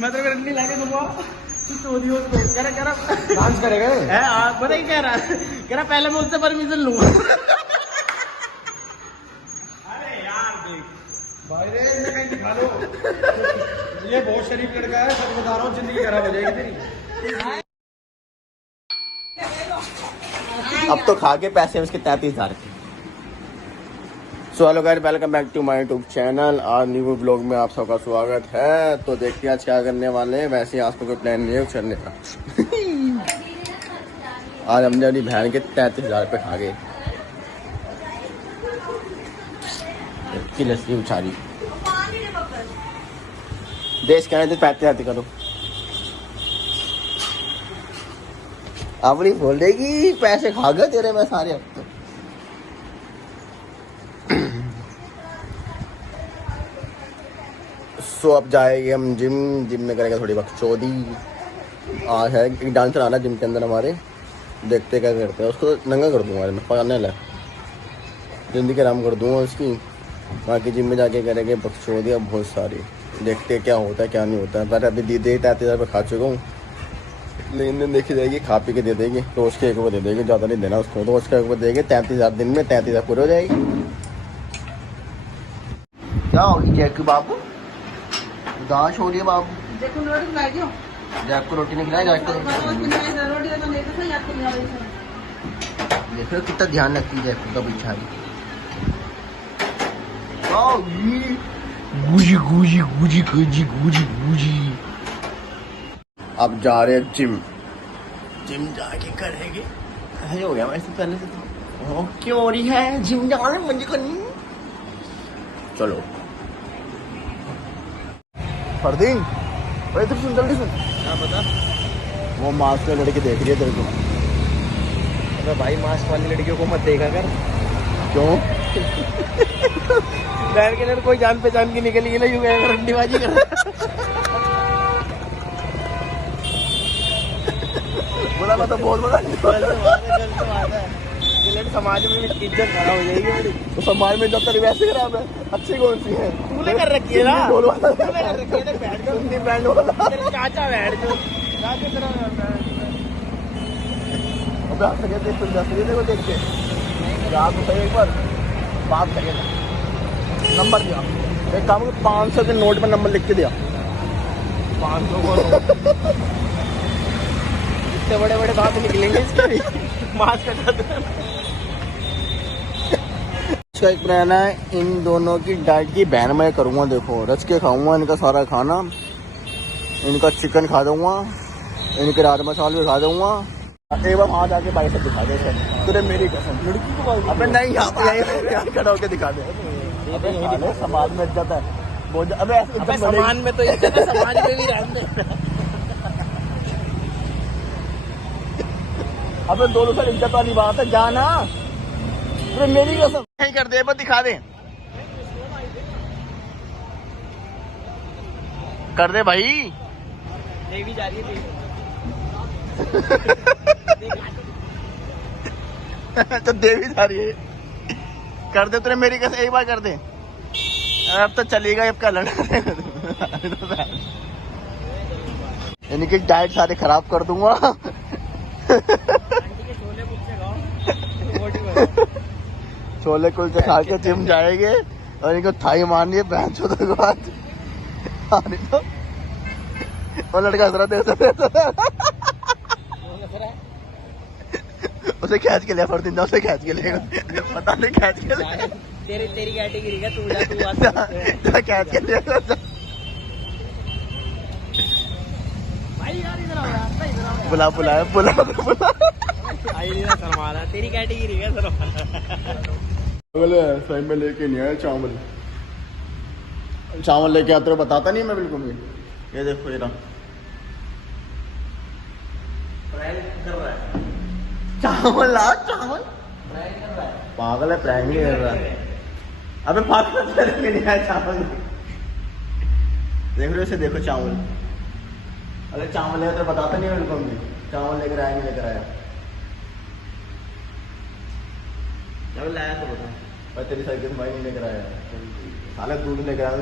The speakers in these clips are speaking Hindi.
मैं तो रंडी लाके दूंगा तू चोरी हो उसको कह रहा डांस करेगा है पता ही कह रहा पहले मैं उससे परमिशन लूंगा। अरे यार देख भाई रे इन्हें कहीं दिखा लो। ये बहुत शरीफ लड़का है, सच बता रहा हूँ, जिंदगी खराब हो जाएगी तेरी। अब तो खा के पैसे उसके 33,000 के। So hello guys, welcome back to my YouTube channel. आज न्यू ब्लॉग में आप सबका स्वागत है। तो देखते हैं आज क्या करने वाले हैं। वैसे ही आज तो कोई प्लान नहीं है चलने का। आज हमने अपनी बहन के 33,000 रुपये खा गए। की लस्सी उछाली देश कहने 35,000 करो। अब नहीं बोल देगी पैसे खा गए तेरे मैं सारे। अब तो सो अब जाएंगे हम जिम में करेंगे थोड़ी बकचोदी। आज है एक डांसर आना जिम के अंदर हमारे, देखते क्या करते हैं। उसको नंगा कर दूंगा मैं, पकड़ने लगा जिंदगी आराम कर दूंगा उसकी। बाकी जिम में जाके करेंगे बकचोदी अब बहुत सारी। देखते क्या होता है क्या नहीं होता है। पर अभी दीदी 33,000 रुपये खा चुका हूँ। लेन देन देखी जाएगी, खा पी के दे देगी। तो उसके एक वो दे देगी, ज़्यादा नहीं देना उसको। तो उसका एक वो देंगे 33,000 दिन में 33,000 पूरे हो जाएगी। क्या होगी जैकू बाबू, दाश हो रही है बाबू। जैक को रोटी नहीं खिलाई, जैक को देखो कितना ध्यान रखती है जैकू का बिछाई। Guzzi Guzzi Guzzi Guzzi Guzzi Guzzi. अब जा रहे हैं जिम जाके करेंगे। हो गया वैसे पहले से तो क्यों हो रही है जिम जाने मुझे करनी। चलो फरदीन भाई तो सुन, जल्दी सुन। क्या पता वो मास्क वाली लड़की देख रही है तेरे को। अबे भाई मास्क वाली लड़कियों को मत देखा कर। क्यों? बैर के अंदर कोई जान पहचान की निकली ना, यूं गया रंडीबाजी कर। बोला मैं तो बहुत बड़ा समाज में इज्जत खराब हो जाएगी मेरी। तो समाज में जब तक वैसे खराब है, अच्छी कौन सी है? तूने कर रखी है ना, ढोल वाला तूने कर रखी है ना। बैठ जाओ बैंड वाला। तेरे चाचा बैठ जाओ चाचा तेरा अबे आप सके देख, तुम सके देखो देख के रात को सही एक बार बात सके नंबर दिया। एक काम कर 500 के नोट पर नंबर लिख के दिया। 500 को इतने बड़े बड़े दांत निकलेंगे इसके भी। मास्क हटा दो। इसका एक प्लान है, इन दोनों की डाइट की बैन मैं करूँगा। देखो रच के खाऊंगा इनका सारा खाना। इनका चिकन खा दूंगा, इनके राजमा चावल भी खा दूंगा। एक बार वहाँ जाके बाइक से दिखा दे तुरे मेरी कसम। लड़की को अबे नहीं, यहाँ पे यहाँ खड़ा होकर दिखा दे। अबे समाज में इज्जत है बहुत। अबे ऐसे सामान में तो इज्जत है, समाज में भी रहने। अबे दोनों से इज्जत वाली बात है, जाना तो मेरी कसम नहीं कर दे, बस दिखा दे कर दे भाई। देवी जा रही है तो देवी जा रही है, कर दे तुरे मेरी कसम, एक बार कर दे। अब तो चलेगा, अब क्या लड़ना। इनकी डाइट सारे खराब कर दूंगा। छोले कुलचे खा के जिम जाएंगे और इनको थाई मारनी है बहन चोद के बाद। तो वो लड़का हंस रहा था उसे खींच के लिया फरदीन, उसे खींच के लेगा। पता नहीं खींच के तेरी कैटेगरी का तू जा, तू खींच के लेगा। भाई यार इधर आओ यार, इधर आओ। बुला शर्मा तेरी कैटेगरी का शर्मा। सही में लेके नहीं आया चावल लेके आते बताता नहीं मैं बिल्कुल भी। ये देखो ये रहा चावल पागल है, प्रैंक नहीं कर रहा। अबे पागल लेके नहीं आया चावल। देख रहे हो इसे, देखो चावल। अगर चावल लेगा तो बताता नहीं बिल्कुल भी। चावल लेकर आया नहीं लेकर आया। चावल लाया तो बता। पर तेरी साइकिल भाई नहीं लेकर आया, साले दूध लेकर आया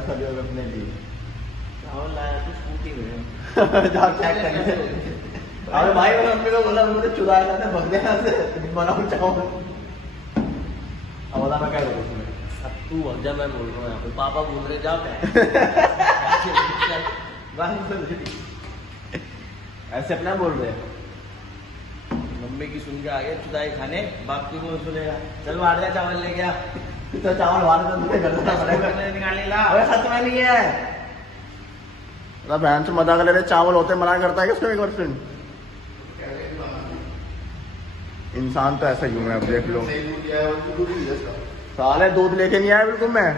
अपने लिए। चावल लाया तो स्कूटी में जा चेक करने। अरे भाई मैंने मम्मी को बोला मुझे चुराया था भग गया से बनाओ चावल। अब बता मैं क्या करूँ उसमें। अब तू भग जा, मैं बोल रहा हूँ यहाँ पे पापा बोल रहे जा ऐसे अपना बोल रहे हैं। मम्मी की सुन के आ गया चुदाई खाने, बाप की कौन सुनेगा। चल बाहर जा चावल ले गया तो चावल बाहर से करना पड़ेगा। निकाल ला। अरे सच में नहीं है। बहन से मजाक ले रहे चावल होते मना करता है किसको एक परसेंट। इंसान तो ऐसा ही हूँ मैं। अब देख लो साले दूध लेके नहीं आया बिल्कुल मैं।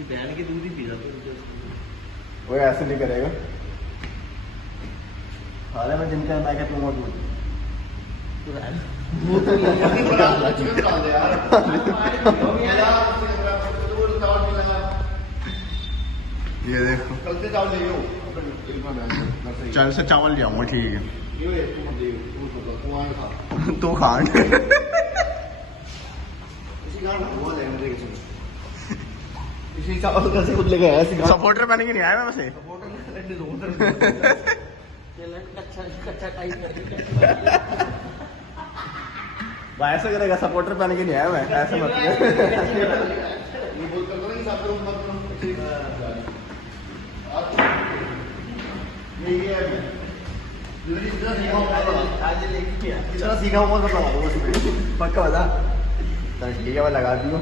बहन की दूध ही पी रहा था। वो ऐसे नहीं करेगा। साले मैं जिनके अंदर क्या तुम दूध ये देखो कल से चावल ले लो। चल से चावल ले आऊंगा ठीक है। ये तू आए खा। तू खान इसी कारण हुआ ले मुझे किसी इसी चावल का से खुद लेके आया इसी सपोर्टर बन के नहीं आया मैं वैसे। कच्चा टाइप भाई ऐसा करेगा सपोर्टर बन के नहीं आया मैं ऐसे मत ये बोल कर दो ना कि साथ में मत करो। ये है इतना सीखा हुआ कर लगा दो बस। पक्का बता। चल ठीक है मैं लगा दी हूँ।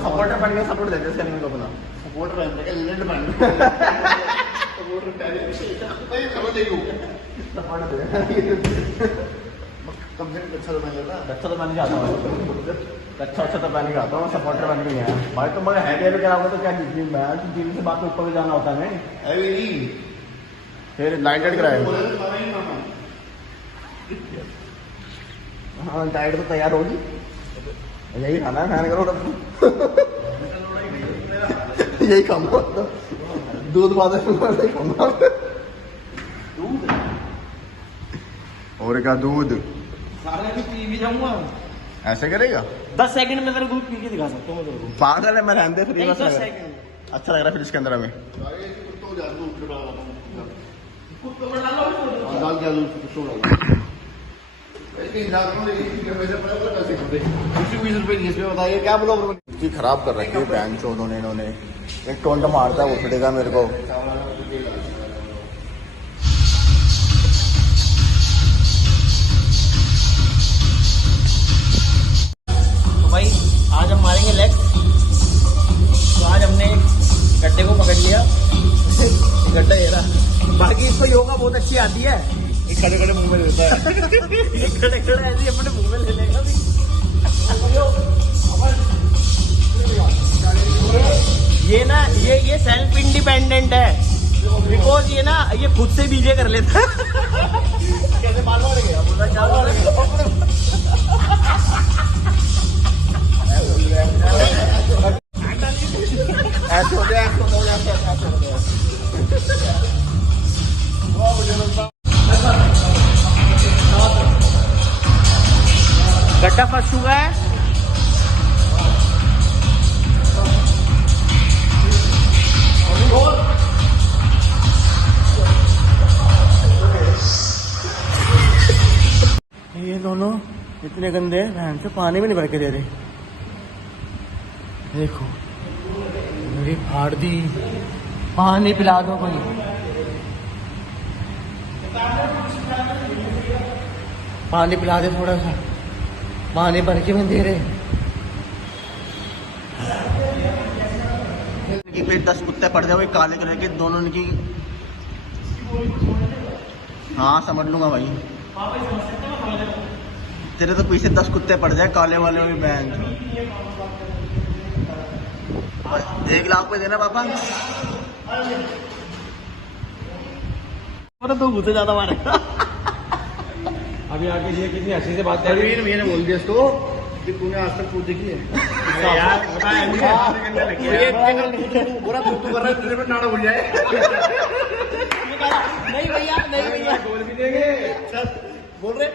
सपोर्टर बन गया सपोर्ट देते इसका को अपना सपोर्टर बन गया लेजेंड बन गया। सपोर्टर पहले नहीं खबर नहीं हूं सपोर्ट दे। कम से कम अच्छा तो नहीं होता। अच्छा तो मैं नहीं जाता हूँ। अच्छा तो मैं नहीं जाता हूँ सपोर्टर बन के नहीं आया भाई। तुम मगर है भी करा होगा तो क्या कीजिए मैं टीवी से बात में ऊपर भी जाना होता है नहीं अरे नहीं फिर 900 कराएगा। हाँ डाइट तो तैयार होगी यही खाना है खाने करो यही खाऊंगा दूध बादल खाऊंगा और क्या दूध सारे भी पी भी जाऊंगा। ऐसे करेगा 10 सेकंड में तेरा दूध पी के दिखा सकता हूँ मैं तेरे को। पागल है मैं रहने दे फ्री नहीं, बस 10 लग रहा है। सेकंड। अच्छा लग रहा है फिर इसके अंदर हमें तो जादू उठा रहा हूं कुत्तों को डालो उसको। दाल जादू तो डाल इसके हिसाब से ये वैसे पता लगा कैसे करते 20 रुपए की इसमें बताइए क्या बोलो मिर्ची खराब कर रखी है बहन चोदों ने इन्होंने। एक टोंट मारता है वो उठेगा मेरे को। तो भाई आज हम मारेंगे लेग। तो आज हमने गड्ढे को पकड़ लिया। गड्ढा ये रहा। बाकी इसको योगा बहुत अच्छी आती है। एक खड़े खड़े मुंह में देता है खड़े खड़े ऐसे अपने मुंह में ले लेगा भी। ये ना ये सेल्फ इंडिपेंडेंट है बिकॉज ये ना ये खुद से बीजे कर लेता है। कैसे मालूम गया बोला क्या बोल रहे ऐसे हो गया गड्ढा फंस चुका है। ये दोनों इतने गंदे बहन से पानी भी नहीं भर के दे रहे। देखो मेरी फाड़ दी। पानी पिला दो कोई। पानी पिला दे थोड़ा सा। पानी भर के में दे रहे। फिर 10 कुत्ते पड़ जाओ काले कलर के दोनों की। हाँ समझ लूंगा भाई। तेरे तो पीछे 10 कुत्ते पड़ जाए काले वाले में बैंड। 1 लाख पे देना पापा। तो घुसे ज्यादा मारे। अभी आके ये कितनी अच्छी से बात कर रही है मैंने बोल दिया इसको कि तूने आज तक पूछ देखी है यार पूरा तू कर रहा है तेरे पे नाड़ा भूल जाए नहीं भैया नहीं भैया बोल भी देंगे बोल रहे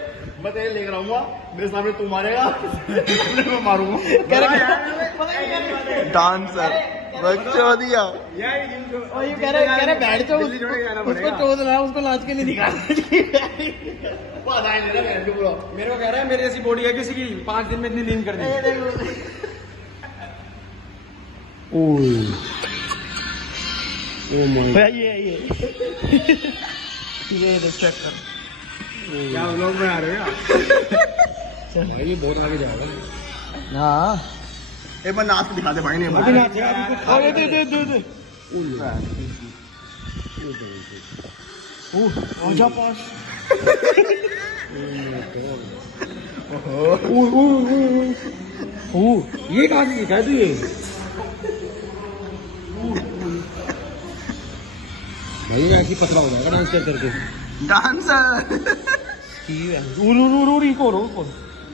मैं तेरे लेकर आऊंगा मेरे सामने तू मारेगा मैं मारूंगा डांसर बकचोदिया। और ये कह रहे बैठ जाओ, उसको चोद रहा है, उसको नाच के नहीं दिखाना। मेरे को कह रहा है मेरी ऐसी बॉडी है किसी की 5 दिन में इतनी लीन कर दी। ये देख चेक कर। क्या लोग में आ रहे हो? ये बहुत आगे जाएगा। हाँ एक बार नाच के दिखा दे भाई ने। अभी नाच रहा है, अभी कुछ अरे दे आजा पास। ये कहाँ से सीखा है तू ये? भाई मैं ऐसी पतला हो जाएगा डांस करके। डांसर।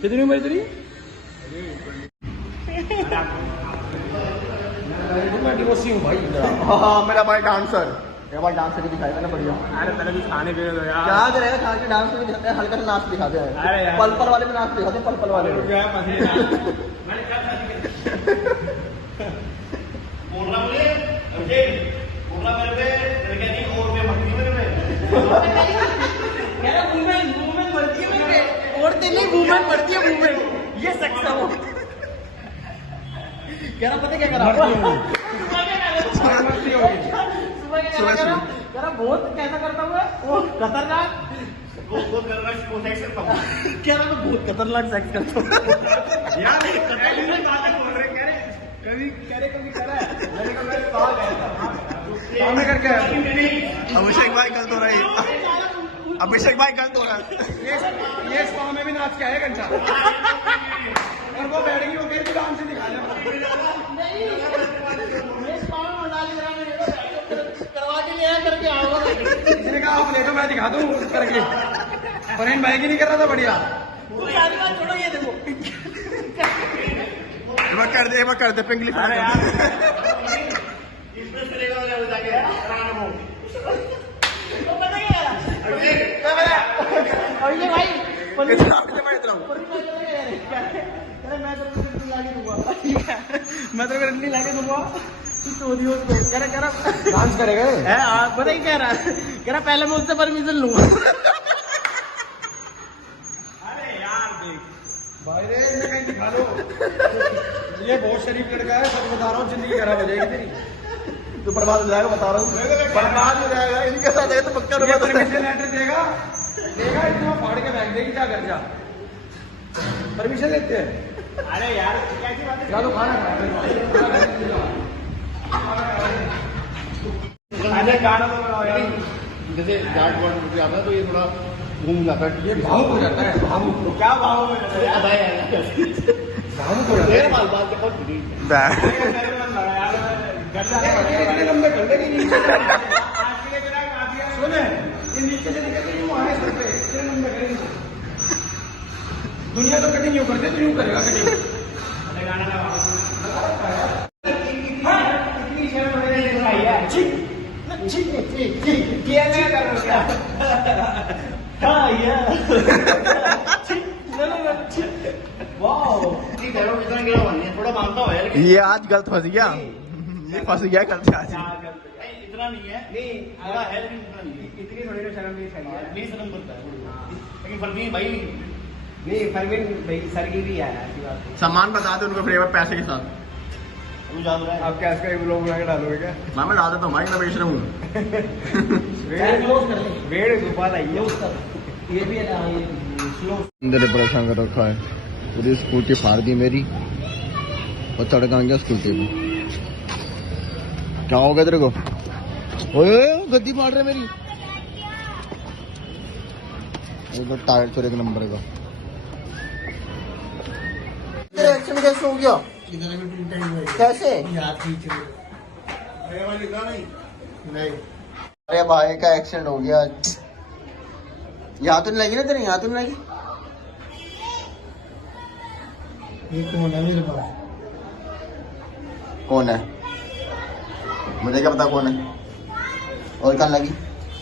कितनी उम्र तेरी? मैं डिवोर्सी हूँ भाई। हाँ मेरा भाई डांसर। मेरा भाई डांस करके दिखाएगा ना बढ़िया। अरे पहले भी खाने पीने दो यार। क्या करेगा, खा के डांस में दिखाते हैं, हल्का सा नाच दिखाते हैं। अरे यार। पल पल वाले में नाच दिखाते हैं, पल पल वाले में। औरतें नहीं, मूवमेंट बढ़ती है, मूवमेंट। ये सेक्स है वो। कह रहा पता क्या करा? सुबह कह रहा बहुत कैसा करता हुआ वो खतरनाक। कह रहा मैं बहुत खतरनाक सेक्स करता हूँ। अभिषेक भाई गलत हो रही। अभिषेक भाई गलत हो रहा है। ये स्पा में भी नाच के आया कंचा। और वो बैठेगी, वो फिर भी डांस ही दिखा करवा के ले आया, करके आओगे। इसने कहा आप ले दो मैं दिखा दूँ करके। फरहीन भाई की नहीं कर रहा था बढ़िया। सारी बात छोड़ो, ये देखो। एक बार कर दे पिंगली। अभिषेक भाई मैं तो रंडी ला के दूंगा। डांस करेगा पता ही कह रहा पहले मैं उससे परमिशन लूंगा। अरे यार देख भाई रे इन्हें कहीं दिखा लो। ये बहुत शरीफ लड़का है, सच बता रहा हूँ, जिंदगी खराब हो जाएगी तेरी। तो बर्बाद हो जाएगा, बता रहा हूँ। बर्बाद हो जाएगा इनके साथ तो पक्का ये परमिशन लेटर देगा इतना फाड़ के फेंक देगी। क्या कर जा परमिशन लेते हैं। अरे यार कैसी बात है? चलो खाना गाना तो बनाओ यार। जैसे जाट वाट मुझे आता है तो ये थोड़ा घूम जाता है। ये भावुक हो जाता है। भावुक क्या भाव में भावुक हो जाता है। इतने लंबे कंधे की नीचे सुने ये नीचे से निकलते यूं आए सर पे इतने लंबे करेंगे। दुनिया तो कटिंग यूं करते तो यूं करेगा कटिंग। ये आज गलत फंस गया। ये फंस गया गलत आज। इतना नहीं है, नहीं थोड़ा है लेकिन इतना नहीं है। इतनी थोड़ी ना शर्म नहीं चाहिए, नहीं शर्म करता है लेकिन फरमीन भाई नहीं, फरमीन भाई सर की भी है ऐसी बात है। सामान बता दो उनको फ्लेवर पैसे के साथ। तू जान रहा है आप क्या इसका ब्लॉग बना के डालोगे क्या? मैं डाल देता हूँ भाई, मैं बेच रहा हूँ। वेड़ गोपाल आई है उसका, ये भी है ना, ये स्लो अंदर परेशान कर रखा है। पूरी स्कूटी फाड़ दी मेरी और चढ़ गया स्कूटी पे। क्या हो गया तेरे को? ओए गद्दी फाड़ रहे मेरी। तो टायर चोर एक नंबर का। तेरा एक्शन कैसे हो गया? कैसे? नहीं अरे भाई का एक्सीडेंट हो गया। यहाँ तो नहीं लगी ना तेरे? यहाँ तो नहीं लगी? ये कौन है मेरे पास? कौन है? मुझे क्या पता कौन है। और कहाँ लगी?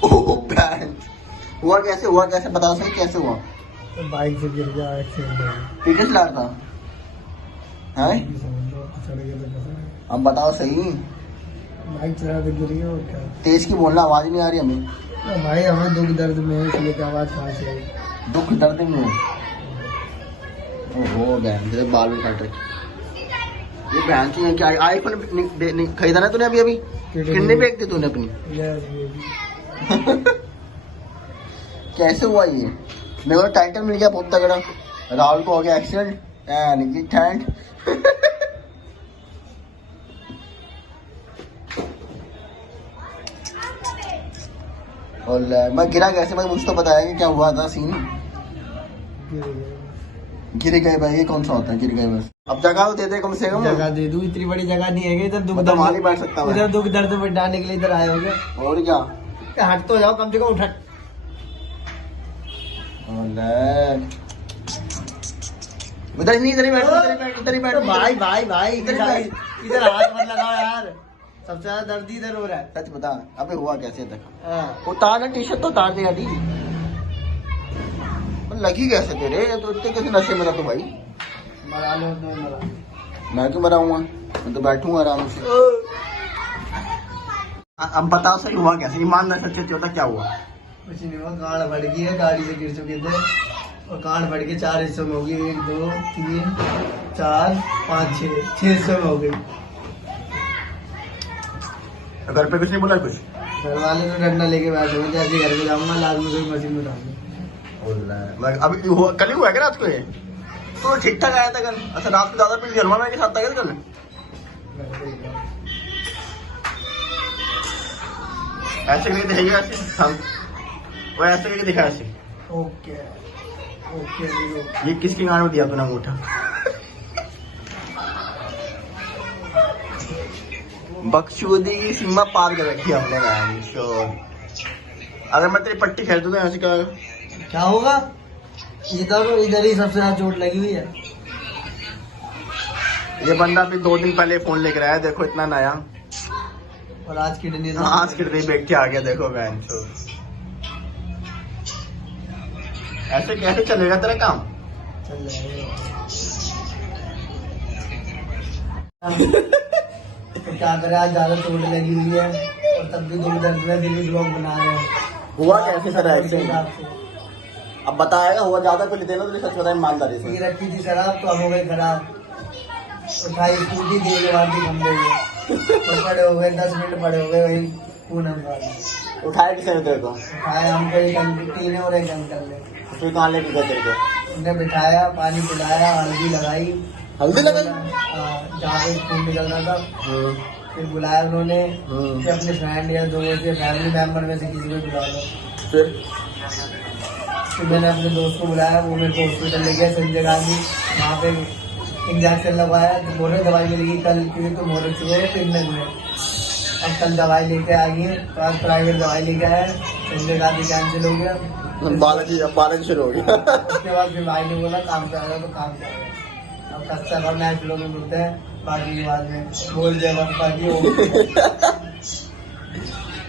ओह बैंड। हुआ कैसे? हुआ कैसे? बताओ सही, कैसे हुआ? बाइक से गिर गया, एक्सीडेंट हो गया। पीछे से लड़ था? हैं? चढ़ गया तो अब बताओ सही। बाइक चला तो गिरी और क्या। तेज की बोलना, आवाज नहीं आ रही हमें। भाई हमें दुख दर्द में है इसलिए की आवाज कहाँ से आई। दुख दर्द में हो। ओहो बहन तेरे बाल भी काट रहे। ये बहन की है क्या? आईफोन खरीदा ना तूने अभी अभी? कितने पे थी तूने अपनी? कैसे हुआ ये? मेरे को टाइटल मिल गया बहुत तगड़ा। राहुल को हो गया एक्सीडेंट एंड ठंड। और मैं गिरा कैसे भाई? मुझे तो बताया कि क्या हुआ था सीन। गिर गए भाई, ये कौन सा होता है गिर गए? बस अब जगह तो दे दे कम से कम। जगह दे दूं, इतनी बड़ी जगह नहीं है इधर दुख मतलब वहाँ नहीं बैठ सकता मैं। इधर दुख दर्द में डालने के लिए इधर आए हो गए। और क्या? हट तो जाओ कम से कम, उठ। इधर नहीं, इधर ही बैठ, इधर ही बैठ। भाई भाई भाई इधर हाथ मत लगाओ यार, सबसे ज्यादा दर्द इधर हो रहा है। सच बता अबे हुआ कैसे तक? हाँ। उतार ना टी शर्ट तो उतार देगा दी। लगी कैसे तेरे? तो इतने कैसे नशे में था तो भाई? मरा लो तो मरा। मैं क्यों मराऊंगा? मैं तो बैठूंगा आराम से। अब बताओ सही हुआ कैसे? ईमानदार सच्चे होता क्या हुआ? कुछ नहीं हुआ, गाड़ फट गई है, गाड़ी से गिर चुके थे और गाड़ फट के 4 हिस्सों में हो गई। 1 2 3 4 5 6 हिस्सों में हो गई। घर पे कुछ नहीं बोला? कुछ घर वाले तो डंडा लेके बैठे हुए, जैसे घर पे जाऊंगा लाजमी कोई मशीन में डालूंगा। अभी कल ही हुआ क्या रात को? ये तो ठीक ठाक आया था कल। अच्छा रात को ज्यादा पीट गया के साथ था क्या कल? ऐसे करके दिखेगा ऐसे वो ऐसे करके दिखा ऐसे। Okay okay. ये किसकी गाड़ में दिया तूने अंगूठा? बकचोदी की सीमा पार कर रखी हमने। अगर मैं तेरी पट्टी खेल दूं तो ऐसे क्या होगा? इधर ही सबसे ज्यादा चोट लगी हुई है। ये बंदा अभी 2 दिन पहले फोन लेकर आया, देखो इतना नया। और आज किडनी बेच के आ गया, देखो बहन। ऐसे कैसे चलेगा तेरा काम? चल जाएगा। तो क्या करे, आज ज्यादा चोट लगी हुई है और तब भी दुख दर्द में दिल्ली ब्लॉग बना रहे हैं। हुआ कैसे सर एक्सीडेंट? अब बताएगा हुआ ज्यादा को लेते ना तो सच बताए ईमानदारी से। रखी थी शराब तो अब हो गई खराब। उठाई स्कूटी देने वाली हम गई पड़े हो गए, 10 मिनट पड़े हो गए वही पूनम वाले। उठाया किसने तेरे को? उठाया हमको एक अंकल और एक अंकल ने। फिर कहाँ लेके गए तेरे को? उन्हें बिठाया, पानी पिलाया, हल्दी लगाई। हल्दी लगाई? जहाँ पे खून निकल रहा था। फिर बुलाया उन्होंने कि अपने फ्रेंड या दोस्त या फैमिली मेंबर में से किसी को बुला लो। फिर मैंने अपने दोस्त को बुलाया, वो मेरे को हॉस्पिटल ले गया संजय गांधी। वहाँ पे इंजेक्शन लगवाया तो बोले दवाई मिलेगी कल, क्योंकि तुम हो चुके हैं 3 दिन में। अब कल दवाई लेके आई है, तो आज प्राइवेट दवाई लेके आया। संजय गांधी कैंसिल हो गया, 12 की शुरू हो गया। उसके बाद फिर भाई ने बोला काम पे आएगा तो काम पे आएगा। अब कस्सा और नेक्स्ट लोग में मिलते हैं बाकी के बाद में। बोल दे बाकी हो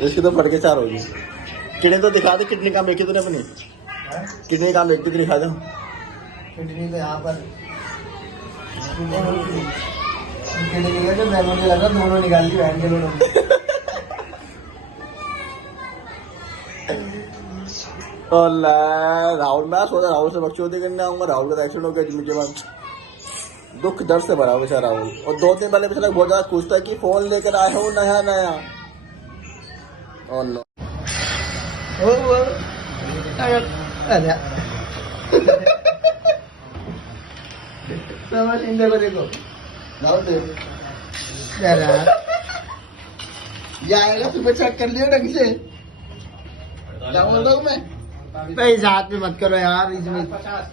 इसकी तो फटके 4 होगी। किडनी तो दिखा दे, किडनी काम देखी तूने अपनी? किडनी काम देखती थी, दिखा दो। किडनी तो यहाँ पर किडनी का जो मेमोरी लगा दोनों निकाल ली बहन के दोनों। राहुल, मैं सोचा राहुल से बकचोदी करने आऊंगा। राहुल का एक्सीडेंट हो गया जिम के बाद। दुख दर्द से भरा बेचारा राहुल। और 2 दिन पहले बेचारा बहुत ज्यादा खुश था कि फोन लेकर आए हो नया नया। और नो देखो देखो राहुल देख ये आएगा, सुबह चेक कर लियो ढंग से। क्या बोल रहा हूँ मैं? भाई हाथ में मत करो यार इसमें। 50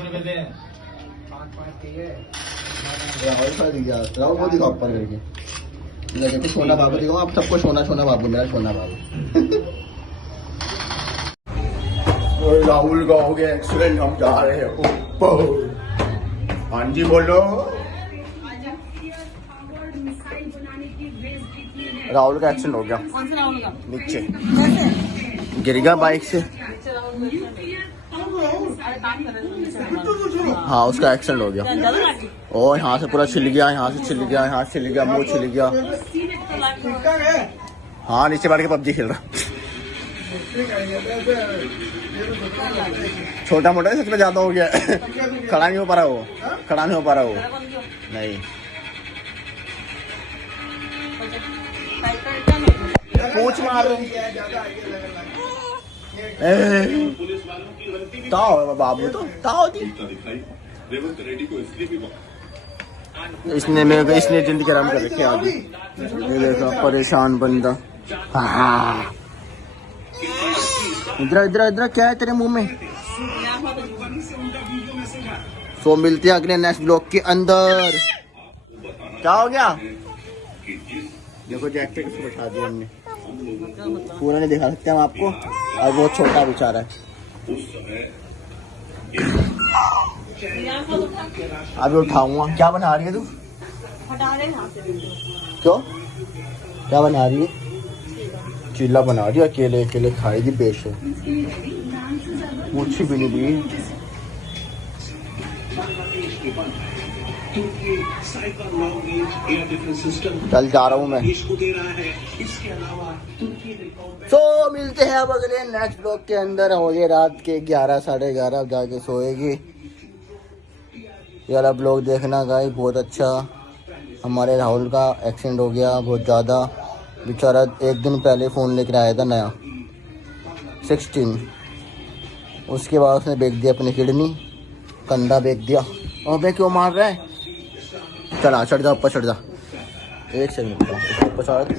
रुपए दे। राहुल को दिखाओ ऊपर करके। देखो सोना बाबू दिखाओ, आप सबको सोना सोना बाबू, मेरा सोना बाबू। राहुल का हो गया एक्सीडेंट, हम जा रहे हैं ऊपर। हाँ जी बोलो। राहुल का एक्सीडेंट हो गया, नीचे गिर गया बाइक से। हाँ उसका एक्सीडेंट हो गया। और यहाँ से पूरा छिल गया, यहाँ से छिल गया, यहाँ से छिल गया, मुँह छिल गया। हाँ नीचे बैठ के पबजी खेल रहा। छोटा मोटा सच में ज्यादा हो गया। खड़ा नहीं हो पा रहा वो, खड़ा नहीं हो पा रहा वो। नहीं पूछ मारो। ताओ बाबू तो ताओ दी। इसने मेरे को इसने जिंदगी आराम कर रखी आदमी। ये देखो परेशान बंदा। हाँ इधर इधर इधर क्या है तेरे मुंह में? सो मिलते हैं अगले नेक्स्ट ब्लॉक के अंदर। क्या हो गया? देखो जैकेट से बैठा दिया हमने, पूरा नहीं दिखा सकते हम आपको। और बहुत छोटा बेचारा है। अभी उठाऊंगा। क्या बना रही है तू? क्यों क्या बना रही है? चीला बना रही है। अकेले अकेले खाएगी बेशो। पूछी भी नहीं दी। चल जा रहा हूँ मैं। तो मिलते हैं अब अगले नेक्स्ट ब्लॉग के अंदर। हो गए रात के 11 साढ़े 11। अब जाके सोएगी। यार ब्लॉग देखना गाइस बहुत अच्छा। हमारे राहुल का एक्सीडेंट हो गया बहुत ज़्यादा। बेचारा एक दिन पहले फ़ोन लेकर आया था नया 16। उसके बाद उसने बेच दिया अपनी किडनी, कंधा बेच दिया। और मैं क्यों मार रहा है? चला चढ़ जा ऊपर, चढ़ जा। एक सेकंड ऊपर चढ़।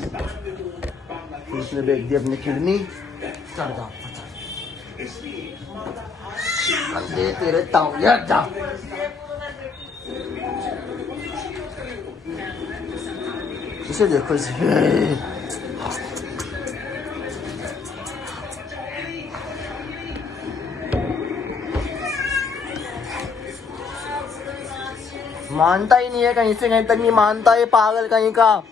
उसने बेच दिया अपनी किडनी। चढ़ जा कंधे तेरे ताऊ यार जा। इसे देखो इसे। मानता ही नहीं है, कहीं से कहीं तक नहीं मानता है पागल कहीं का।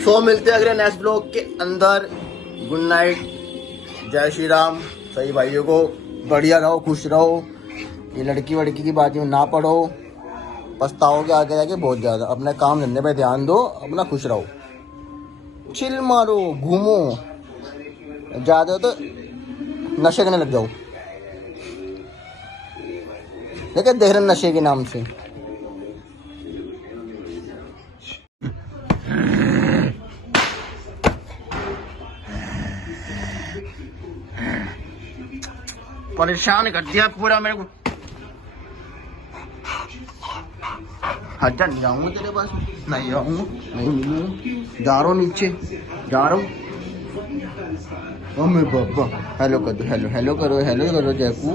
सो मिलते हैं अगले नेक्स्ट ब्लॉग के अंदर। गुड नाइट, जय श्री राम। सही भाइयों को बढ़िया रहो, खुश रहो। ये लड़की वड़की की बातें ना पढ़ो, पछताओगे आगे जाके बहुत ज्यादा। अपने काम धंधे पे ध्यान दो, अपना खुश रहो, चिल मारो, घूमो। ज्यादा तो नशे करने लग जाओ। लेकिन देख रहे नशे के नाम से। परेशान कर दिया पूरा मेरे को। हटा नहीं आऊंगा तेरे पास, नहीं आऊंगा, नहीं मिलूंगा। जा रहा हूँ नीचे, जा रहा हूँ। मेरे पापा हेलो कर दो, हेलो हेलो करो, हेलो करो जयकू,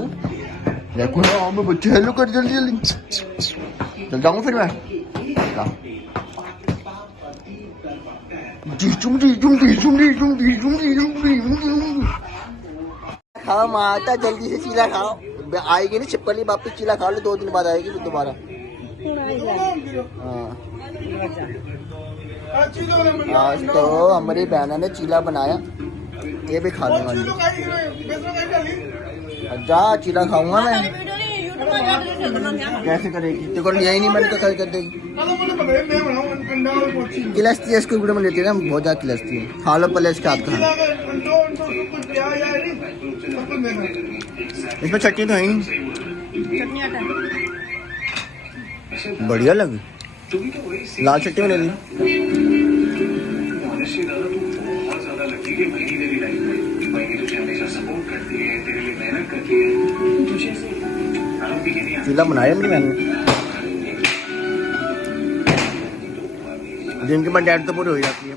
जयकू हाँ मैं बच्चे हेलो कर जल्दी जल्दी। चल जाऊँ फिर मैं। खाओ माता जल्दी से चीला खाओ। आएगी नहीं छिपकली वापस, चीला खा लो 2 दिन बाद आएगी फिर दोबारा। आज तो हमारी बहना ने चीला बनाया, ये भी खा लूंगा। जा चीला खाऊंगा मैं। कैसे करेगी? देखो लिया ही नहीं मैंने तो कल कर देगी। किलस्ती है इसको में लेती है ना, बहुत ज्यादा किलस्ती है। खा लो पहले इसके हाथ का। इसमें चटनी तो है ही, बढ़िया लगी। लाल चटनी में ले ली। चूल्हा बनाया नहीं मैंने। जिनके पास डैड तो पूरी हो जाती है।